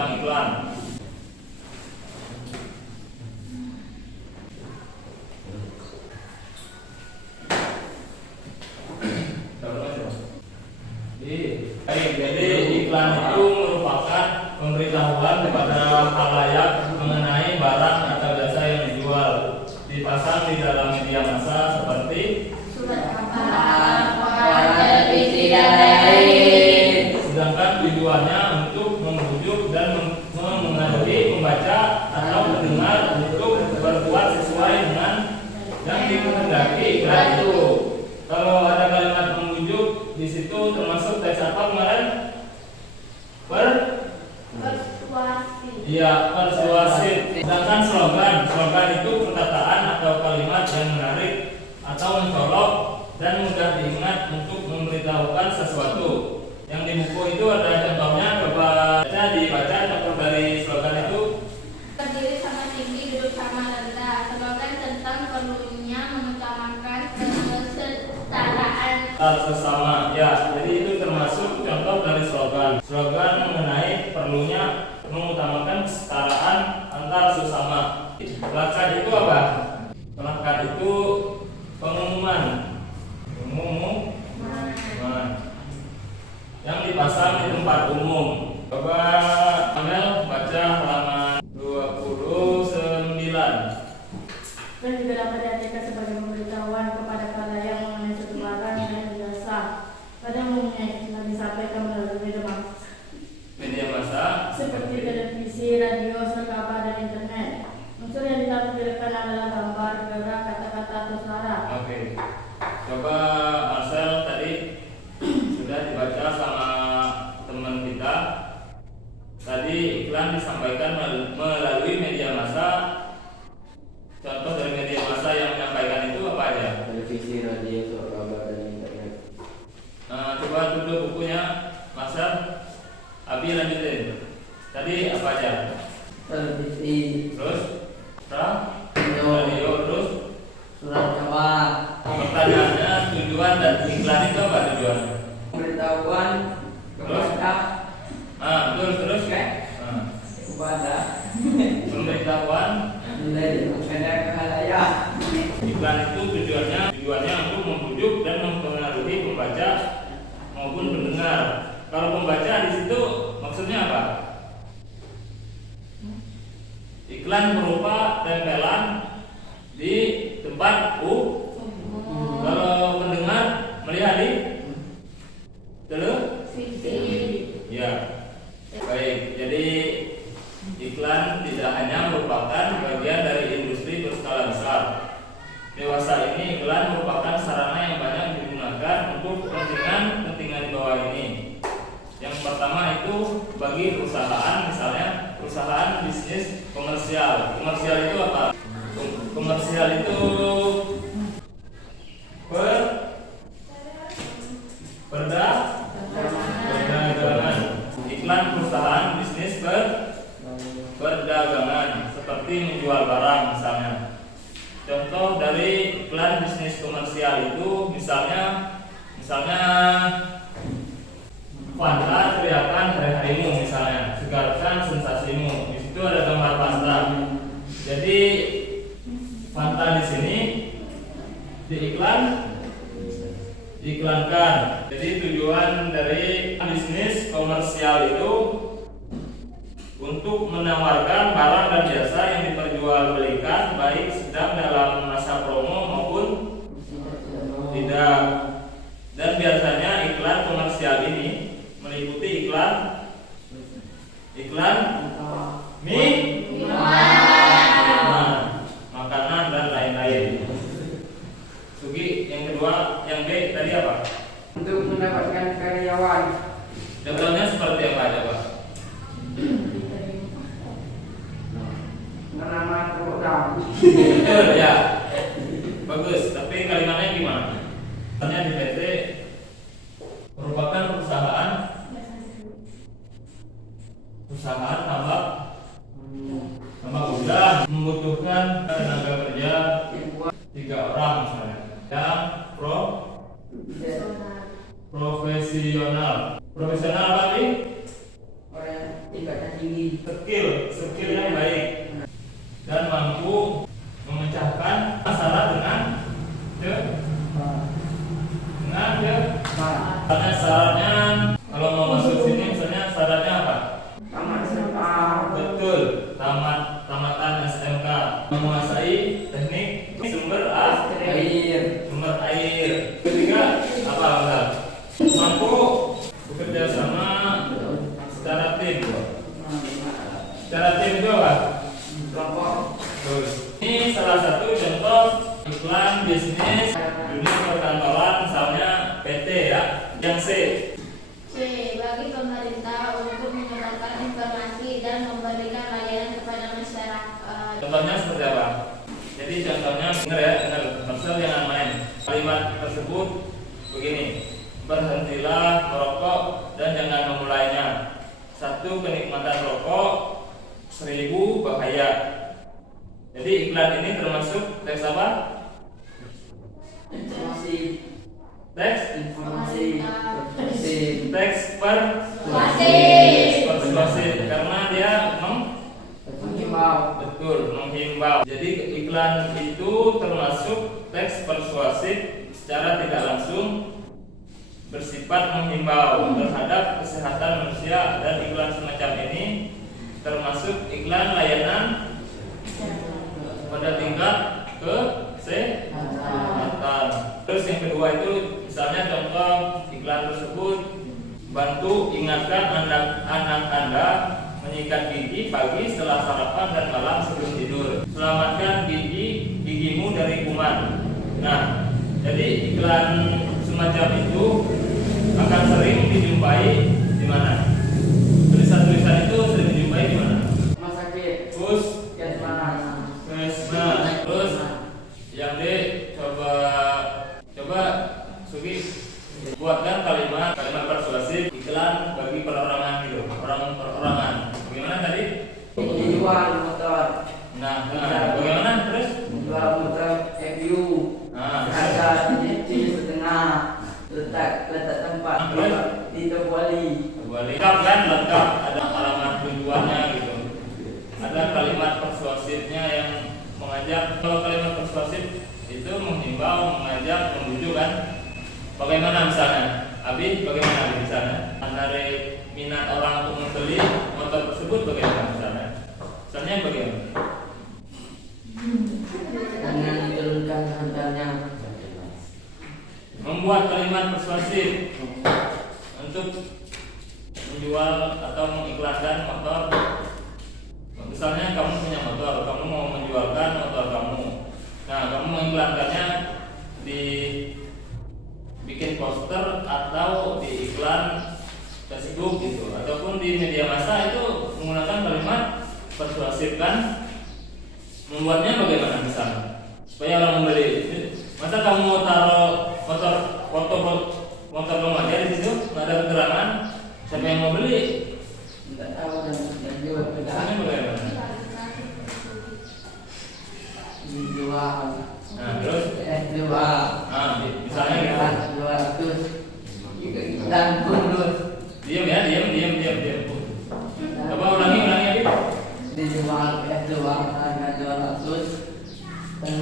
tentang iklan. Jadi iklan itu merupakan pemberitahuan kepada khalayak mengenai barang atau jasa yang dijual, dipasang di dalam media massa seperti surat kabar, televisi dan lain. Sedangkan tujuannya untuk membujuk dan memengaruhi pembaca atau pendengar untuk berbuat sesuai dengan yang dikehendaki iklan itu. Kalau ada kalimat membujuk di situ termasuk teks apa kemarin? Persuasi. Iya, persuasif. Sedangkan slogan itu perkataan atau kalimat yang menarik atau mencolok dan mudah diingat untuk memberitahukan sesuatu. Yang di buku itu ada contohnya, coba dibaca contoh dari slogan itu. Berdiri sama tinggi, duduk sama rendah. Slogan tentang perlunya mengutamakan kesetaraan Sesama, ya. Jadi itu termasuk contoh dari slogan. Slogan mengenai perlunya mengutamakan kesetaraan antar sesama. Plakat itu apa? Plakat itu pengumuman yang dipasang di tempat umum. Coba Amel baca halaman 29. Dan juga dapat diartikan sebagai pemberitahuan kepada khalayak mengenai suatu barang dan jasa. Pada umumnya telah disampaikan melalui Media massa seperti televisi, radio, surat kabar, dan internet. Unsur yang ditampilkan adalah gambar, gerak, kata-kata, atau suara. Oke. Coba Marcel tadi sudah dibaca sama teman kita. Tadi iklan disampaikan melalui media massa. Contoh dari media massa yang menyampaikan itu apa aja? Televisi, radio, surat kabar, dan internet. Coba tutup bukunya, Marcel. Abi lanjutin. Tadi apa aja? Televisi, Terus? Radio, terus? surat kabar, Pertanyaannya tujuan dan iklan itu apa tujuannya? pemberitahuan kepada Betul, terus? kepada Pemberitahuan. kepada khalayak. Iklan itu tujuannya untuk membujuk dan mempengaruhi pembaca maupun pendengar. Kalau pembaca di situ maksudnya apa? Iklan berupa tempelan di tempat Kalau pendengar melihat di televisi. Ya. Baik, jadi iklan tidak hanya merupakan bagian dari industri berskala besar. Dewasa ini iklan merupakan sarana yang banyak digunakan untuk kepentingan di bawah ini. Yang pertama itu bagi perusahaan, misalnya perusahaan bisnis komersial. Komersial itu apa? Komersial itu perdagangan. Iklan perusahaan bisnis perdagangan seperti menjual barang misalnya. Contoh dari iklan bisnis komersial itu misalnya Fanta teriakan hari-harimu misalnya, segarkan sensasimu. Di situ ada gambar Fanta. Jadi Fanta di sini diiklankan. Jadi tujuan dari bisnis komersial itu untuk menawarkan barang dan jasa yang diperjualbelikan baik sedang dalam masa promo maupun tidak. Dan biasanya iklan komersial ini meliputi iklan makanan dan lain-lain. Sugi, yang kedua, yang B tadi apa? Untuk mendapatkan karyawan. Contohnya seperti apa aja, Pak? Menambah program. Betul ya. Bagus, tapi kalimatnya gimana? Misalnya di PT merupakan perusahaan tambak gudang membutuhkan tenaga kerja 3 orang misalnya yang profesional apa nih? Orang tingkatnya tinggi. tinggi. skill yang baik dan mampu memecahkan masalah dengan karena syaratnya kalau mau masuk sini misalnya syaratnya apa? Tamat SMA. Betul, tamatan SMK, menguasai teknik sumber air. Ketiga apa? Mampu bekerja sama secara tim. Secara tim itu apa? Kelompok. Ini salah satu contoh iklan bisnis dunia perkantoran, misalnya PT ya. Yang C. C. Bagi pemerintah untuk menyebarkan informasi dan memberikan layanan kepada masyarakat. Contohnya seperti apa? Jadi contohnya benar, maksud jangan main. Kalimat tersebut begini: berhentilah merokok dan jangan memulainya. 1. Kenikmatan rokok, 1000 bahaya. Jadi iklan ini termasuk teks apa? Informasi. Teks persuasif karena dia Menghimbau. betul menghimbau. Jadi iklan itu termasuk teks persuasif secara tidak langsung bersifat menghimbau terhadap kesehatan manusia, dan iklan semacam ini termasuk iklan layanan pada tingkat kesehatan. Terus yang kedua itu misalnya contoh iklan tersebut: bantu ingatkan anak Anda menyikat gigi pagi setelah sarapan dan malam sebelum tidur. Selamatkan gigimu dari kuman. Nah, jadi iklan semacam itu akan sering dijumpai di mana? Tulisan-tulisan itu sering dijumpai di mana? Rumah sakit. Puskesmas. Terus yang D, coba Sugi buatkan kalimat persuasif iklan bagi perorangan gitu, perorangan. Bagaimana tadi? Jual motor. Nah, bagaimana terus? Jual motor FU. Harga 7,5 setengah. Letak tempat di Tebuali. Lengkap kan? Lengkap. Ada alamat tujuannya gitu. Ada kalimat persuasifnya yang mengajak. Kalau kalimat persuasif itu menghimbau, mengajak, membujuk kan? Bagaimana misalnya? Abi, bagaimana di sana? Menarik minat orang untuk membeli motor tersebut bagaimana misalnya? Misalnya bagaimana? Dengan diturunkan harganya. Membuat kalimat persuasif untuk menjual atau mengiklankan motor. Misalnya kamu punya motor, kamu mau menjualkan motor kamu. Nah, kamu mengiklankannya di bikin poster atau di iklan Facebook gitu, ataupun di media massa, itu menggunakan kalimat persuasif kan? Membuatnya bagaimana misalnya supaya orang membeli? Masa kamu mau taruh foto motor kamu aja di situ, nggak ada keterangan siapa yang mau beli? Tidak tahu dan juga Misalnya bagaimana? dijual. Nah, terus Jual. misalnya gitu. 200 dan kudus. Diam. Coba ulangi Abi. Dijual harga 200 dan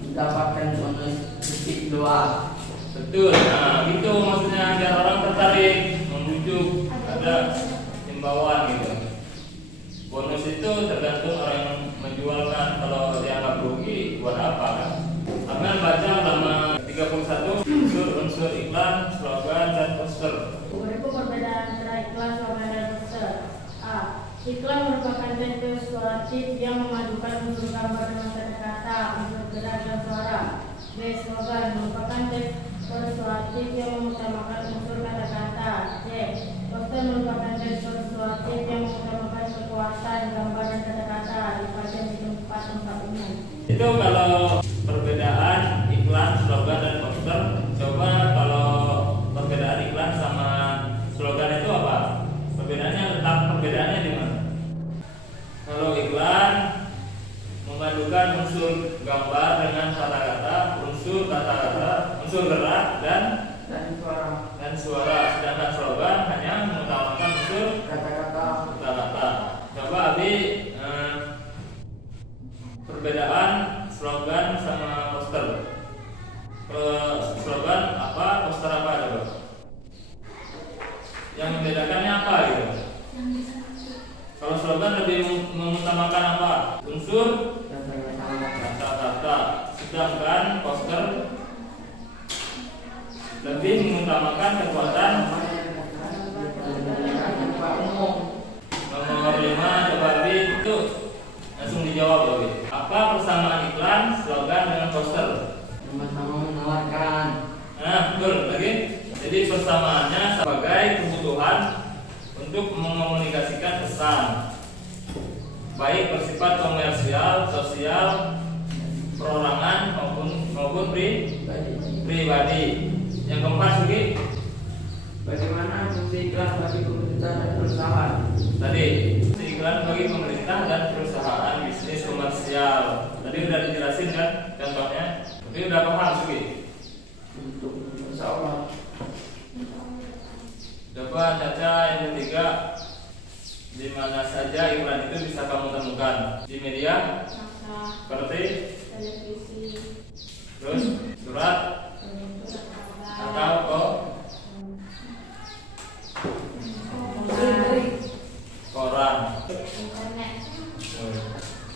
mendapatkan bonus sedikit doang. Betul. Nah, gitu maksudnya biar orang tertarik, membujuk, ada himbauan gitu. Bonus itu tergantung orang yang menjualkan. Kalau dianggap rugi, buat apa kan? Akan baca halaman 31 unsur iklan, slogan dan poster. Berikut perbedaan antara iklan, slogan, dan poster. A. Iklan merupakan teks persuasif yang memadukan unsur gambar dengan kata-kata, unsur gerak dan suara. B. Slogan merupakan teks persuasif yang mengutamakan unsur kata-kata. C. Poster merupakan teks persuasif yang mengutamakan kekuatan gambar dan kata-kata dipajang di tempat-tempat umum. Itu kalau perbedaan iklan, slogan dan poster. Coba kalau perbedaan iklan sama slogan itu apa? Perbedaannya di mana? Kalau iklan memadukan unsur gambar dengan kata-kata, unsur gerak dan suara. suara. Sedangkan slogan hanya mengutamakan unsur Kata-kata. kata-kata. Kalau slogan lebih mengutamakan apa? Unsur kata-kata. Sedangkan poster lebih mengutamakan kekuatan. Nomor 5 coba Bi, itu langsung dijawab Bi. Apa persamaan iklan, slogan dengan poster? Sama-sama menawarkan. Nah, betul lagi. Jadi persamaannya sebagai kebutuhan untuk mengomunikasikan pesan, baik bersifat komersial, sosial, perorangan maupun pribadi. Yang keempat Sugi, Bagaimana fungsi iklan bagi pemerintah dan perusahaan? tadi fungsi iklan bagi pemerintah dan perusahaan bisnis komersial. Tadi udah dijelasin kan contohnya. Tapi udah paham Sugi? Untuk insya Coba Caca yang ketiga, di mana saja iklan itu bisa kamu temukan? Di media, Masa seperti televisi, terus surat atau koran. internet.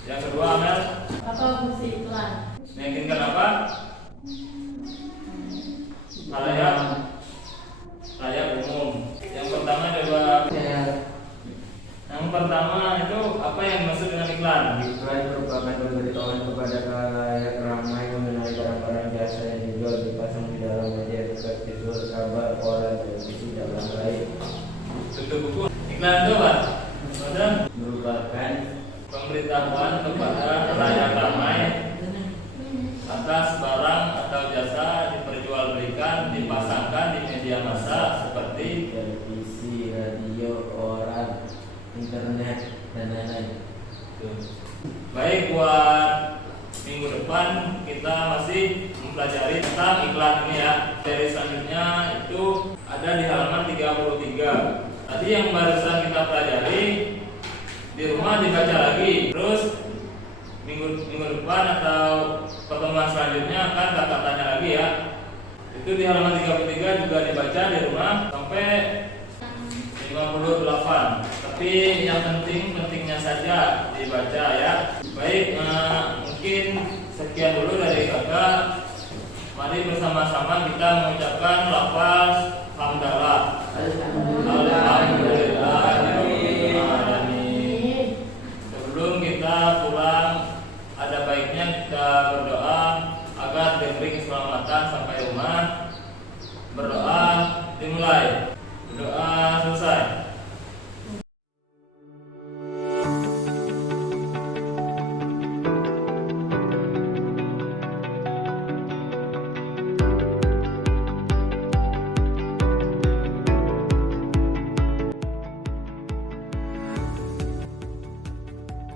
Yang kedua Amel, Apa fungsi iklan? meyakinkan apa? Halayak umum. Yang pertama coba. Yang pertama itu apa yang dimaksud dengan iklan? Iklan merupakan pemberitahuan kepada khalayak ramai mengenai barang-barang jasa yang dijual dipasang di dalam media seperti surat kabar, koran, televisi, dan lain-lain. Tutup buku. Iklan itu apa? Maksudnya Merupakan pemberitahuan kepada khalayak ramai atas barang atau jasa diperjualbelikan, dipasangkan di media massa seperti televisi, radio, koran, internet, dan lain-lain. Baik, buat minggu depan kita masih mempelajari tentang iklan ini ya. Dari selanjutnya itu ada di halaman 33. Tadi yang barusan kita pelajari di rumah dibaca lagi. Terus minggu depan atau pertemuan selanjutnya akan kakak tanya lagi ya. Itu di halaman 33 juga dibaca di rumah sampai 58. Tapi yang pentingnya saja dibaca ya. Baik, mungkin sekian dulu dari kakak. Mari bersama-sama kita mengucapkan lafaz hamdalah. Alhamdulillah.